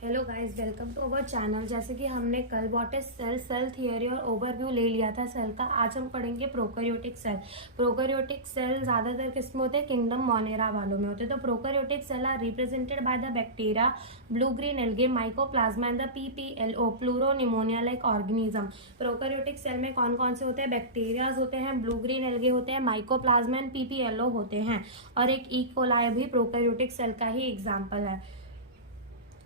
Hello guys, welcome to our channel. जैसे कि हमने कल व्हाट इज सेल थियरी और ओवरव्यू ले लिया था सेल का। आज हम पढ़ेंगे प्रोकैरियोटिक सेल। प्रोकैरियोटिक सेल ज्यादातर किसमें होते हैं? किंगडम मोनेरा वालों में होते हैं। तो prokaryotic cell are represented by the bacteria, blue green algae, mycoplasma and the PPLO, pleuropneumonia like organism. Prokaryotic cell में कौन कौन से होते हैं? बैक्टीरियाज होते हैं, ब्लू ग्रीन एल्गे होते हैं, माइकोप्लाज्मा एंड पीपीएलओ होते हैं, और एक ई कोलाई भी प्रोकैरियोटिक सेल का ही एग्जाम्पल है।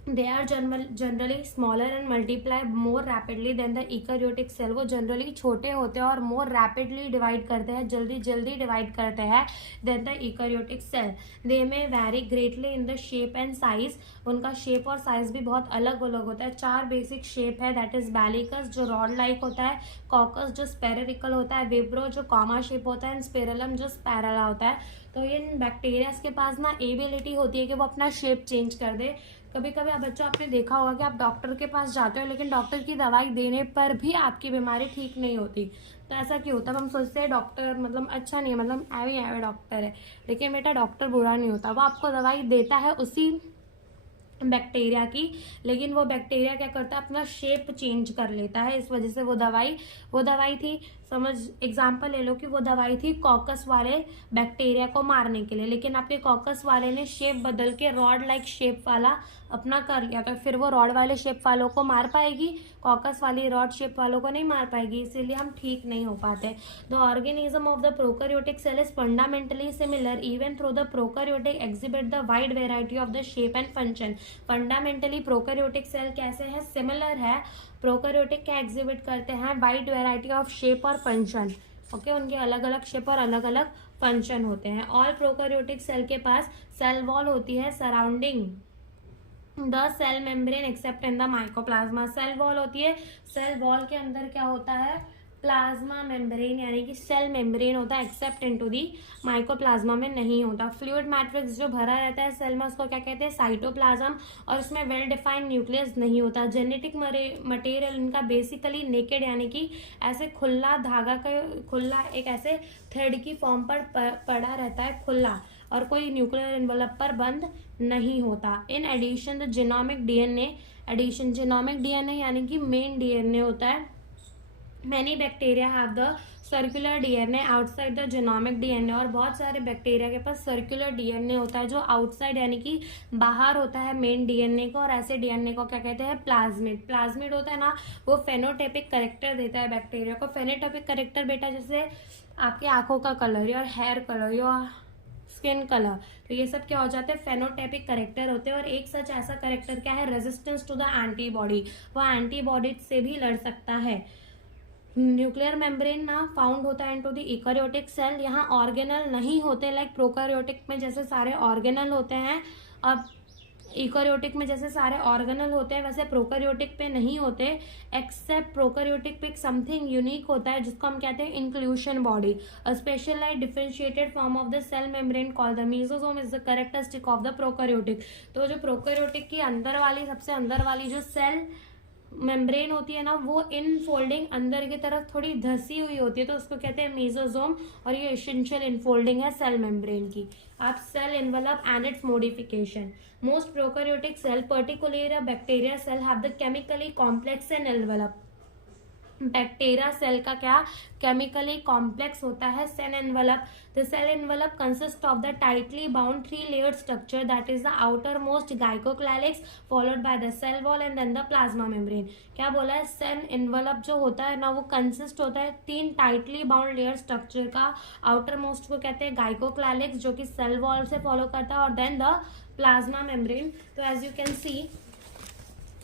They are generally smaller and multiply more rapidly than the eukaryotic cell। वो जनरली छोटे होते हैं और more rapidly डिवाइड करते हैं, जल्दी जल्दी डिवाइड करते हैं than the eukaryotic cell। They may vary greatly in the shape and size। उनका शेप और साइज भी बहुत अलग अलग होता है। 4 बेसिक शेप है, दैट इज बैलिकस जो रॉड लाइक होता है, कॉकस जो स्पेरिकल होता है, विब्रो जो कॉमा शेप होता है, एंड स्पेरलम जो स्पैरला होता है। तो इन बैक्टीरियाज के पास ना एबिलिटी होती है कि वो अपना शेप चेंज कर दे। कभी कभी आप बच्चों आपने देखा होगा कि आप डॉक्टर के पास जाते हो लेकिन डॉक्टर की दवाई देने पर भी आपकी बीमारी ठीक नहीं होती। तो ऐसा क्यों होता है? हम सोचते हैं डॉक्टर मतलब अच्छा नहीं है, मतलब एवे डॉक्टर है, लेकिन बेटा डॉक्टर बुरा नहीं होता। वो आपको दवाई देता है उसी बैक्टीरिया की, लेकिन वो बैक्टीरिया क्या करता है? अपना शेप चेंज कर लेता है। इस वजह से वो दवाई थी, समझ एग्जाम्पल ले लो कि वो दवाई थी कॉकस वाले बैक्टीरिया को मारने के लिए, लेकिन आपके कॉकस वाले ने शेप बदल के रॉड लाइक शेप वाला अपना कर लिया, तो फिर वो रॉड वाले शेप वालों को मार पाएगी, कॉकस वाली रॉड शेप वालों को नहीं मार पाएगी। इसीलिए हम ठीक नहीं हो पाते। The organism of the prokaryotic cell is fundamentally similar even through the prokaryotic exhibit the wide variety of the shape and function. Fundamentally prokaryotic cell कैसे है? सिमिलर है। प्रोकैरियोटिक क्या एग्जिबिट करते हैं? वाइड वेराइटी ऑफ शेप और function. Okay, उनके अलग अलग शेप और अलग अलग फंक्शन होते हैं। ऑल प्रोकैरियोटिक सेल के पास सेल वॉल होती है surrounding the cell membrane except in the mycoplasma. Cell wall होती है, सेल वॉल के अंदर क्या होता है? प्लाज्मा मेम्ब्रेन यानी कि सेल मेम्ब्रेन होता है, एक्सेप्ट इनटू दी माइकोप्लाज्मा में नहीं होता। फ्लूइड मैट्रिक्स जो भरा रहता है सेल में उसको क्या कहते हैं? साइटोप्लाज्म, और उसमें वेल डिफाइंड न्यूक्लियस नहीं होता। जेनेटिक मटेरियल इनका बेसिकली नेकेड यानी कि ऐसे खुला धागा का खुला एक ऐसे थ्रेड की फॉर्म पर पड़ा रहता है खुला, और कोई न्यूक्लियर एनवलप पर बंद नहीं होता। In addition the genomic DNA addition, genomic DNA यानी कि मेन डीएनए होता है। Many bacteria have the circular DNA outside the genomic DNA, और बहुत सारे बैक्टीरिया के पास सर्कुलर डीएनए होता है जो आउटसाइड यानी कि बाहर होता है मेन डीएनए को, और ऐसे डीएनए को क्या कहते हैं? प्लाज्मिड। प्लाज्मिड होता है ना, वो फेनोटाइपिक कैरेक्टर देता है बैक्टीरिया को। फेनोटाइपिक कैरेक्टर बेटा जैसे आपकी आंखों का colour, your hair colour, your skin colour, तो ये सब क्या हो जाते हैं? फेनोटाइपिक करेक्टर होते हैं। और एक सच ऐसा करेक्टर क्या है? रेजिस्टेंस टू द एंटीबॉडी, वो एंटीबॉडी से भी लड़ सकता है। न्यूक्लियर मेम्ब्रेन ना फाउंड होता है इनटू द यूकेरियोटिक सेल। यहाँ ऑर्गेनल नहीं होते लाइक प्रोकैरियोटिक में जैसे सारे ऑर्गेनल होते हैं। अब यूकेरियोटिक में जैसे सारे ऑर्गेनल होते हैं वैसे प्रोकैरियोटिक पे नहीं होते, एक्सेप्ट प्रोकैरियोटिक पे समथिंग यूनिक होता है जिसको हम कहते हैं inclusion body. A specialised differentiated form of the cell membrane called the mesosome is the characteristic of the prokaryotic. तो जो प्रोकैरियोटिक की अंदर वाली सबसे अंदर वाली जो सेल मेम्ब्रेन होती है ना, वो इन फोल्डिंग अंदर की तरफ थोड़ी धसी हुई होती है, तो उसको कहते हैं मेसोसोम, और ये एसेंशियल इनफोल्डिंग है सेल मेम्ब्रेन की। आप cell envelope and its modification. Most prokaryotic cell particularly bacteria cell have the chemically complex and envelope. Bacteria cell का क्या केमिकली कॉम्प्लेक्स होता है? Cell envelope. The cell envelope consist of the tightly bound 3 layered structure that is the outermost glycocalyx followed by the cell wall and then the plasma membrane. क्या बोला है? Cell envelope जो होता है ना वो कंसिस्ट होता है 3 टाइटली बाउंड लेयर स्ट्रक्चर का। आउटर मोस्ट को कहते हैं गाइकोक्लालिक्स जो कि सेल वॉल से फॉलो करता है, और देन द प्लाज्मा मेम्ब्रेन। तो एज यू कैन सी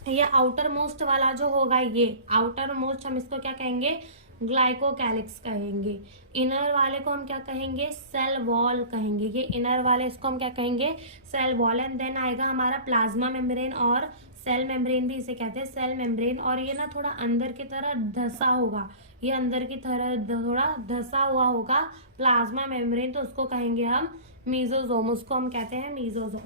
ये आउटर मोस्ट वाला जो होगा, ये आउटर मोस्ट हम इसको क्या कहेंगे? ग्लाइकोकैलिक्स कहेंगे। इनर वाले को हम क्या कहेंगे? सेल वॉल कहेंगे। ये इनर वाले इसको हम क्या कहेंगे? Cell wall. एंड देन आएगा हमारा प्लाज्मा मेम्ब्रेन, और सेल मेम्ब्रेन भी इसे कहते हैं सेल मेम्ब्रेन। और ये ना थोड़ा अंदर की तरह धसा होगा, ये अंदर की तरह थोड़ा धसा हुआ होगा प्लाज्मा मेम्ब्रेन, तो उसको कहेंगे हम मीजोजोम, उसको हम कहते हैं mesosome.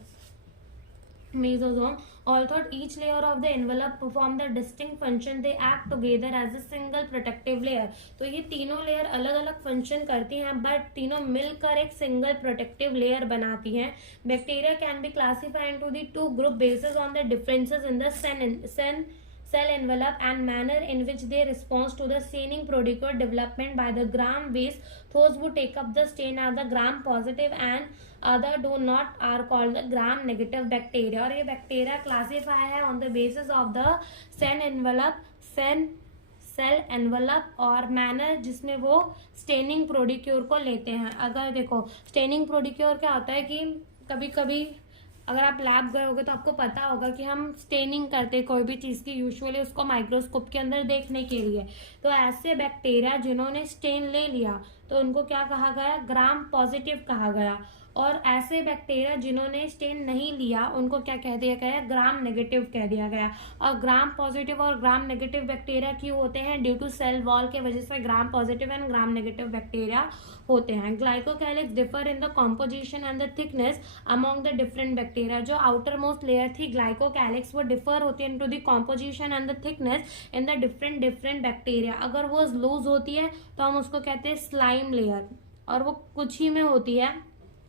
mesosome. Although each layer of the envelope perform the distinct function, they act together as a single protective layer. तो ये तीनों लेयर अलग अलग फंक्शन करती हैं बट तीनों मिलकर एक सिंगल प्रोटेक्टिव लेयर बनाती हैं. Bacteria can be classified into the two group based on the differences in the cell envelope and manner in which they respond to the staining protein development by the gram base. Those who take up the stain are the gram positive and other do not are called the gram negative bacteria. और ये bacteria classify है on the basis of the cell envelope और manner जिसमें वो staining प्रोडिक्योर को लेते हैं. अगर देखो स्टेनिंग प्रोडिक्योर क्या होता है कि कभी कभी अगर आप लैब गए होगे तो आपको पता होगा कि हम स्टेनिंग करते हैं कोई भी चीज़ की यूजुअली उसको माइक्रोस्कोप के अंदर देखने के लिए. तो ऐसे बैक्टीरिया जिन्होंने स्टेन ले लिया तो उनको क्या कहा गया, ग्राम पॉजिटिव कहा गया. और ऐसे बैक्टीरिया जिन्होंने स्टेन नहीं लिया उनको क्या कह दिया गया, ग्राम नेगेटिव कह दिया गया. और ग्राम पॉजिटिव और ग्राम नेगेटिव बैक्टीरिया क्यों होते हैं, ड्यू टू सेल वॉल के वजह से gram positive and gram negative bacteria होते हैं. Glycocalyx differ in the composition and the thickness among the different bacteria. जो आउटर मोस्ट लेयर थी ग्लाइकोकैलिक्स वो डिफर होती है into the composition and the thickness in the different bacteria. अगर वो loose होती है तो हम उसको कहते हैं स्लाइम लेयर और वो कुछ ही में होती है.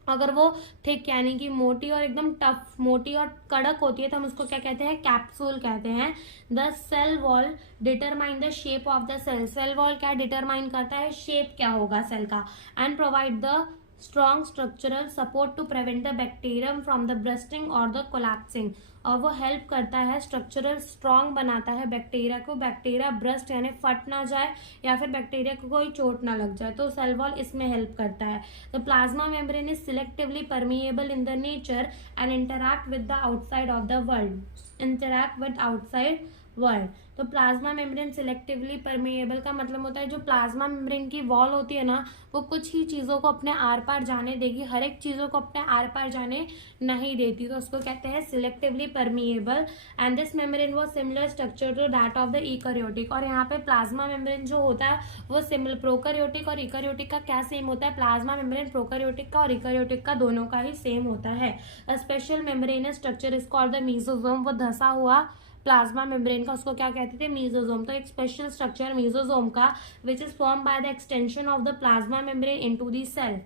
अगर वो थिक यानी कि मोटी और एकदम टफ, मोटी और कड़क होती है तो हम उसको क्या कहते हैं, कैप्सूल कहते हैं. The cell wall determine the shape of the cell. Cell wall क्या डिटरमाइन करता है, शेप क्या होगा सेल का. And provide the strong structural support to prevent the bacterium from the bursting और द कोलैप्सिंग. और वो हेल्प करता है, स्ट्रक्चरल स्ट्रॉन्ग बनाता है बैक्टीरिया को, बैक्टीरिया ब्रस्ट यानी फट ना जाए या फिर बैक्टीरिया को कोई चोट ना लग जाए. तो सेल वॉल इसमें हेल्प करता है. The plasma membrane is selectively permeable in the nature and interact with the outside of the world. तो प्लाज्मा मेम्ब्रेन सिलेक्टिवली परमिएबल का मतलब होता है जो प्लाज्मा मेम्ब्रेन की वॉल होती है ना वो कुछ ही चीज़ों को अपने आर पार जाने देगी, हर एक चीज़ों को अपने आर पार जाने नहीं देती. तो उसको कहते हैं selectively permeable. And this membrane वो similar structure to that of the eukaryotic. और यहाँ पे प्लाज्मा मेम्ब्रेन जो होता है वो सिमिलर, प्रोकैरियोटिक और ईकैरियोटिक का क्या सेम होता है, प्लाज्मा मेम्ब्रेन प्रोकैरियोटिक का और ईकैरियोटिक का दोनों का ही सेम होता है. A special membranous structure is called the mesosome. वो धसा हुआ प्लाज्मा मेम्ब्रेन का उसको क्या कहते थे, मेसोसोम. तो एक स्पेशल स्ट्रक्चर मेसोसोम का which is form by the extension of the plasma membrane into the cell.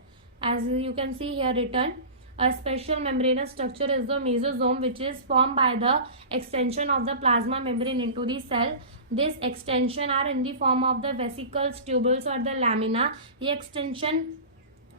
As you can see here written, a special membranous structure is the mesosome which is formed by the extension of the plasma membrane into the cell. This extension are in the form of the vesicles, tubules or the lamina. ये extension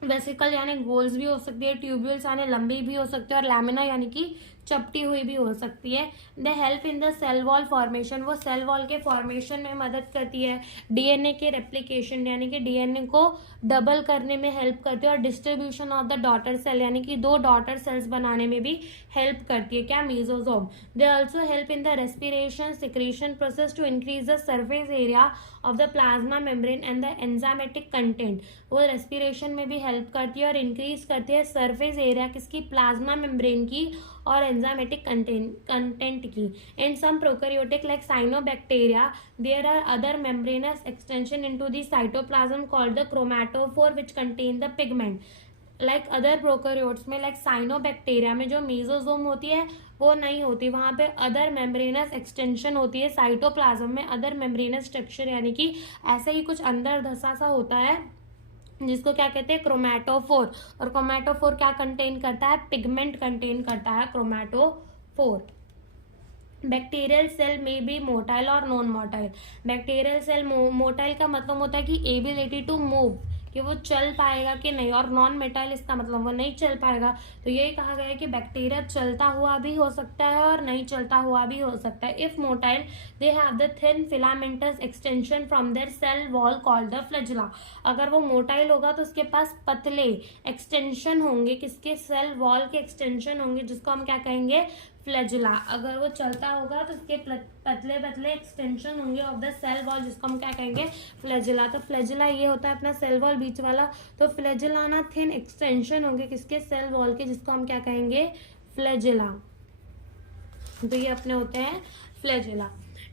vesicle यानी goals भी हो सकती है, tubules यानी लंबी भी हो सकती है और लैमिना यानी कि चपटी हुई भी हो सकती है. They help in the cell wall formation. वो सेल वॉल के फॉर्मेशन में मदद करती है. डीएनए के रेप्लिकेशन यानी कि डीएनए को डबल करने में हेल्प करती है. और distribution of the daughter cell यानी कि 2 डॉटर सेल्स बनाने में भी हेल्प करती है. क्या, mesosome. They also help in the respiration secretion process to increase the surface area of the plasma membrane and the enzymatic content. वो रेस्पिरेशन में भी हेल्प करती है और इंक्रीज करती है सरफेस एरिया किसकी, प्लाज्मा मेम्ब्रेन की और एंजाइमेटिक कंटेंट की. In some prokaryotic like cyanobacteria there are other membranous extension into the cytoplasm called the chromatophore which contain the pigment. Like other prokaryotes में, लाइक साइनोबैक्टीरिया में जो mesosome होती है वो नहीं होती, वहां पे अदर मेम्ब्रेनस एक्सटेंशन होती है. साइटोप्लाज्म में अदर मेम्ब्रेनस स्ट्रक्चर यानी कि ऐसे ही कुछ अंदर धसा सा होता है जिसको क्या कहते हैं, क्रोमैटोफोर. और क्रोमैटोफोर क्या कंटेन करता है, पिगमेंट कंटेन करता है क्रोमैटोफोर. बैक्टीरियल सेल में बी मोटाइल और non motile. Bacterial cell motile का मतलब होता है कि एबिलिटी टू मूव, कि वो चल पाएगा कि नहीं, और नॉन मेटाइल इसका मतलब वो नहीं चल पाएगा. तो यही कहा गया है कि बैक्टीरिया चलता हुआ भी हो सकता है और नहीं चलता हुआ भी हो सकता है. If motile they have the thin filamentous extension from their cell wall called the flagella. अगर वो मोटाइल होगा तो उसके पास पतले एक्सटेंशन होंगे, किसके, सेल वॉल के एक्सटेंशन होंगे जिसको हम क्या कहेंगे, फ्लैजेला. अगर वो चलता होगा तो उसके पतले पतले एक्सटेंशन होंगे ऑफ द सेल वॉल जिसको हम क्या कहेंगे, फ्लैजेला. तो फ्लैजेला ये होता है अपना सेल वॉल बीच वाला. तो फ्लैजेला ना थिन एक्सटेंशन होंगे किसके, सेल वॉल के, जिसको हम क्या कहेंगे, फ्लैजेला. तो ये अपने होते हैं फ्लैजेला.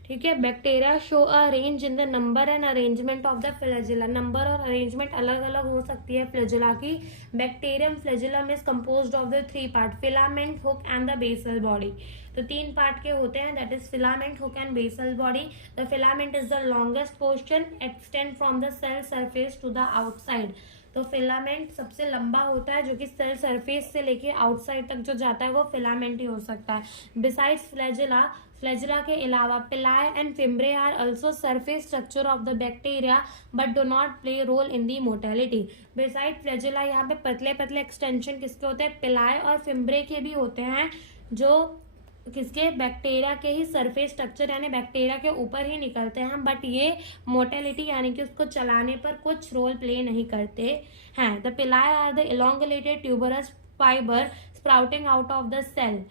ठीक है। Bacteria show a range in the number and arrangement of the flagella. Number और अरेंजमेंट अलग अलग हो सकती है फ्लैजिला की। Bacterium flagellum is composed of the 3 part, filament, hook and the basal body. तो 3 पार्ट के होते हैं, that is filament, hook and basal body. The filament is the longest portion, extend from the cell surface to the outside. तो filament सबसे लंबा होता है, जो कि सेल सरफेस से लेके आउटसाइड तक जो जाता है वो फिलामेंट ही हो सकता है। बिसाइड्स फ्लैजिला, फ्लैजिला के अलावा pili and fimbriae are also surface structure of the bacteria but do not play role in the mortality. Beside flagella यहाँ पे पतले पतले एक्सटेंशन किसके होते हैं, पिलाई और फिम्ब्रे के भी होते हैं, जो किसके, बैक्टीरिया के ही सरफेस स्ट्रक्चर यानी बैक्टीरिया के ऊपर ही निकलते हैं, बट ये मोर्टेलिटी यानी कि उसको चलाने पर कुछ रोल प्ले नहीं करते हैं। The pili are the elongated tuberous fibre sprouting out of the cell,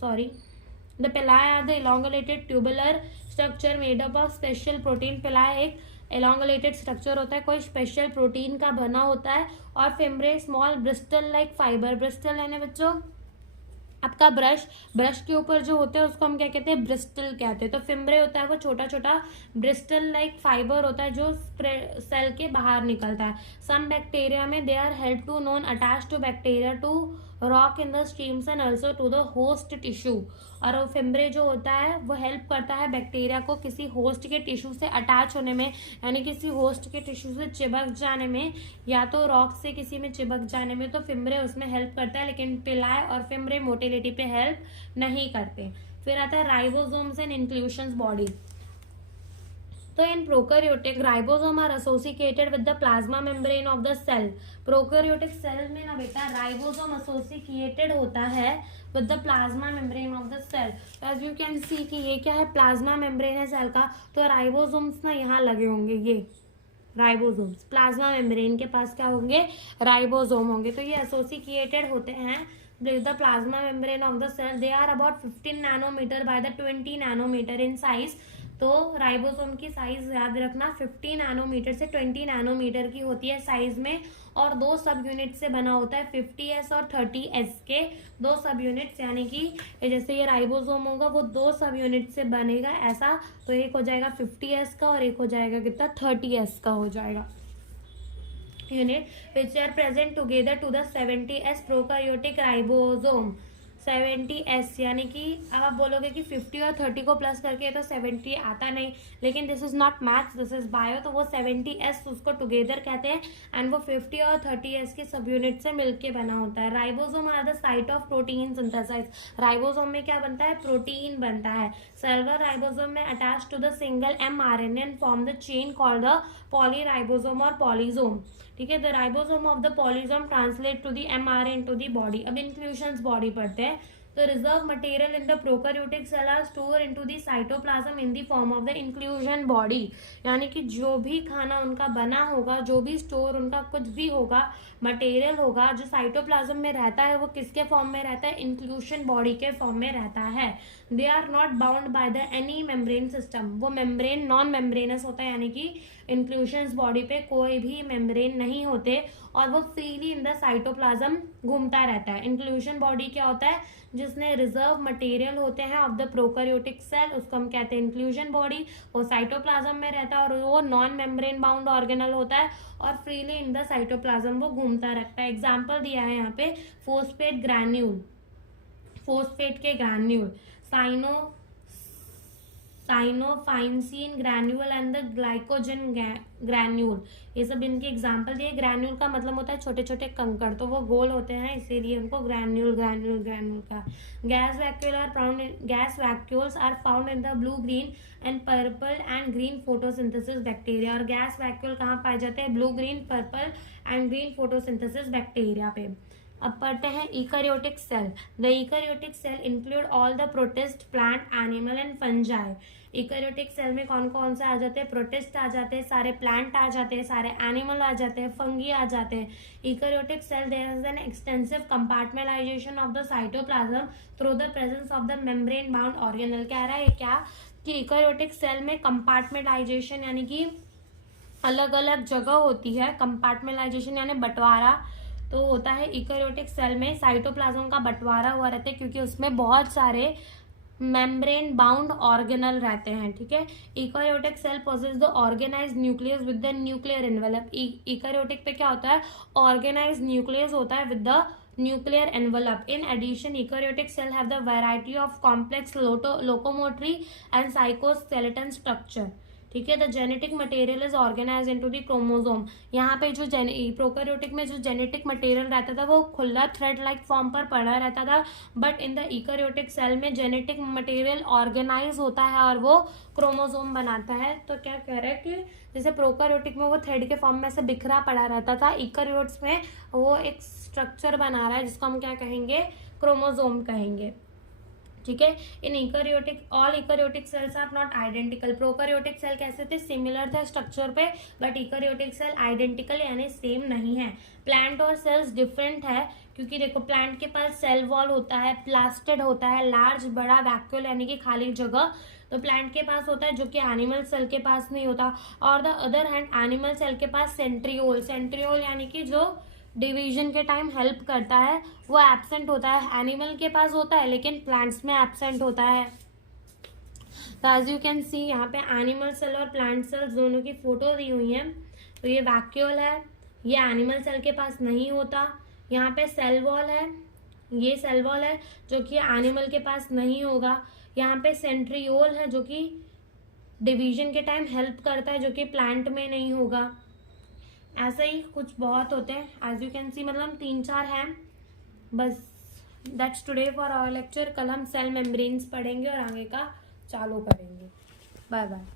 sorry the pili are the elongated tubular structure made up of special protein. Pili एक एलोंगुलेटेड स्ट्रक्चर होता है, कोई स्पेशल प्रोटीन का बना होता है। और fimbriae small Bristol like fibre. Bristol यानी बच्चों आपका ब्रश, ब्रश के ऊपर जो होते हैं उसको हम क्या कहते हैं, ब्रिस्टल कहते हैं। तो फिम्ब्रे होता है वो छोटा छोटा ब्रिस्टल लाइक फाइबर होता है जो सेल के बाहर निकलता है। सम बैक्टीरिया में they are help to non attach to bacteria to rock in the streams and also to the host tissue. और वो फिम्ब्रे जो होता है वो हेल्प करता है बैक्टीरिया को किसी होस्ट के टिश्यू से अटैच होने में, यानी किसी होस्ट के टिश्यू से चिपक जाने में, या तो रॉक से किसी में चिपक जाने में। तो फिम्ब्रे उसमें हेल्प करता है, लेकिन पिलाई और फिम्ब्रे मोटिलिटी पे हेल्प नहीं करते। फिर आता है राइबोसोम्स एंड इंक्लूशंस बॉडी। तो in prokaryotic ribosome are associated with the plasma membrane of the cell. Prokaryotic cell में ना बेटा राइबोसोम एसोसिएटेड होता है with the plasma membrane of the cell. As you can see कि ये क्या है, प्लाज्मा मेम्ब्रेन है सेल का, तो राइबोसोम्स ना यहाँ लगे होंगे, ये राइबोसोम्स प्लाज्मा मेम्ब्रेन के पास क्या होंगे, राइबोसोम होंगे। तो ये एसोसिएटेड होते हैं with the plasma membrane of the cell. They are about 15 nanometer by the 20 nanometer in size. तो राइबोसोम की साइज याद रखना 50 नैनोमीटर से 20 नैनोमीटर की होती है साइज में, और 2 सब यूनिट से बना होता है, 50s और 30s के 2 सब यूनिट्स, यानी कि जैसे ये राइबोसोम होगा वो 2 सब यूनिट से बनेगा ऐसा। तो एक हो जाएगा 50s का और एक हो जाएगा कितना, 30s का हो जाएगा unit which are present together to the 70s prokaryotic ribosome। 70s यानी कि अब आप बोलोगे कि 50 और 30 को प्लस करके तो 70 आता नहीं, लेकिन this is not maths, this is bio. तो वो 70s उसको टुगेदर कहते हैं, एंड वो 50 और 30s के सब यूनिट से मिलके बना होता है। Ribosome are the site of protein synthesize. Ribosome में क्या बनता है, प्रोटीन बनता है। सेलुलर राइबोसोम में attach to the single mRNA and form the chain called the polyribosome और पॉलीजोम। ठीक है, the ribosome of the polysome translate to the mRNA into the body. अब इंक्लूशंस बॉडी पढ़ते हैं। तो reserve material in the prokaryotic cell are store into the cytoplasm in the form of the inclusion body. यानी कि जो भी खाना उनका बना होगा, जो भी स्टोर उनका कुछ भी होगा, मटेरियल होगा जो साइटोप्लाज्म में रहता है, वो किसके फॉर्म में रहता है, इंक्लूजन बॉडी के फॉर्म में रहता है। They are not bound by the any membrane system. वो मेम्ब्रेन नॉन मेम्ब्रेनस होता है, यानी कि इंक्लूशंस बॉडी पे कोई भी मेम्ब्रेन नहीं होते, और वो फ्रीली इन द साइटोप्लाज्म घूमता रहता है। इंक्लूजन बॉडी क्या होता है, जिसने रिजर्व मटेरियल होते हैं ऑफ द प्रोकैरियोटिक सेल, उसको हम कहते हैं इंक्लूजन बॉडी। वो साइटोप्लाज्म में रहता है और वो नॉन मेम्ब्रेन बाउंड ऑर्गेनल होता है, और फ्रीली इन द साइटोप्लाज्म वो घूमता रहता है। एग्जाम्पल दिया है यहाँ पे, फोस्फेट ग्रैन्यूल, फोस्फेट के granule, cyanophycin granule and the glycogen granule, ये सब इनके एग्जाम्पल दिए। ग्रैन्यूल का मतलब होता है छोटे छोटे कंकड़, तो वो गोल होते हैं इसीलिए उनको ग्रैन्यूल ग्रैन्यूल ग्रैन्यूल का। Gas vacuoles are found in the blue, green and purple and green photosynthesis bacteria. और गैस वैक्यूल कहाँ पाए जाते हैं, blue, green, purple and green photosynthesis bacteria पे। अब पढ़ते हैं eukaryotic cell. The eukaryotic cell include all the protist, plant, animal and fungi. Eukaryotic cell में कौन कौन से आ जाते हैं, प्रोटिस्ट आ जाते हैं, सारे प्लांट आ जाते हैं, सारे एनिमल आ जाते हैं, फंगी आ जाते हैं। Eukaryotic cell there is an extensive compartmentalisation of the cytoplasm through the presence of the membrane bound organelle. कह रहा है क्या कि ईकैरियोटिक सेल में कंपार्टमेंटलाइजेशन यानी कि अलग अलग जगह होती है, कंपार्टमेंटलाइजेशन यानी बंटवारा तो होता है ईकैरियोटिक सेल में। साइटोप्लाज्म का बंटवारा हुआ रहता है क्योंकि उसमें बहुत सारे मेम्ब्रेन बाउंड ऑर्गेनल रहते हैं, ठीक है। Eukaryotic cell possess the organised nucleus with the nuclear envelope. Eukaryotic पे क्या होता है, ऑर्गेनाइज्ड न्यूक्लियस होता है with the nuclear envelope. In addition eukaryotic cell have the variety of complex locomotory and cytoskeleton structure, ठीक है। The genetic material is organise into the chromosome. यहाँ पे जो प्रोकैरियोटिक में जो जेनेटिक मटेरियल रहता था वो खुला थ्रेड लाइक फॉर्म पर पड़ा रहता था, but in the eukaryotic cell में जेनेटिक मटेरियल ऑर्गेनाइज होता है और वो क्रोमोसोम बनाता है। तो क्या कह रहा है कि जैसे प्रोकैरियोटिक में वो थ्रेड के फॉर्म में से बिखरा पड़ा रहता था, यूकेरियोट्स में वो एक स्ट्रक्चर बना रहा है जिसको हम क्या कहेंगे, क्रोमोसोम कहेंगे, ठीक है। In eukaryotic all eukaryotic cells are not identical. Prokaryotic cell कैसे थे, सिमिलर थे स्ट्रक्चर पे, बट यूकेरियोटिक सेल आइडेंटिकल यानी सेम नहीं है। प्लांट और सेल्स डिफरेंट है, क्योंकि देखो प्लांट के पास सेल वॉल होता है, प्लास्टिड होता है, लार्ज बड़ा वैक्यूल यानी कि खाली जगह, तो प्लांट के पास होता है, जो कि एनिमल सेल के पास नहीं होता। और the other hand animal cell के पास सेंट्रियोल, सेंट्रियोल यानी कि जो डिवीजन के टाइम हेल्प करता है, वो एब्सेंट होता है। एनिमल के पास होता है लेकिन प्लांट्स में एब्सेंट होता है। तो एज यू कैन सी यहाँ पे एनिमल सेल और प्लांट सेल्स दोनों की फोटो दी हुई है। तो ये वैक्यूल है, ये एनिमल सेल के पास नहीं होता। यहाँ पे सेल वॉल है, ये सेल वॉल है जो कि एनिमल के पास नहीं होगा। यहाँ पे सेंट्रियोल है जो कि डिवीजन के टाइम हेल्प करता है, जो कि प्लांट में नहीं होगा। ऐसा ही कुछ बहुत होते हैं, एज यू कैन सी, मतलब 3-4 हैं बस। That's today for our lecture. कल हम सेल मेम्ब्रेन्स पढ़ेंगे और आगे का चालू करेंगे। Bye bye.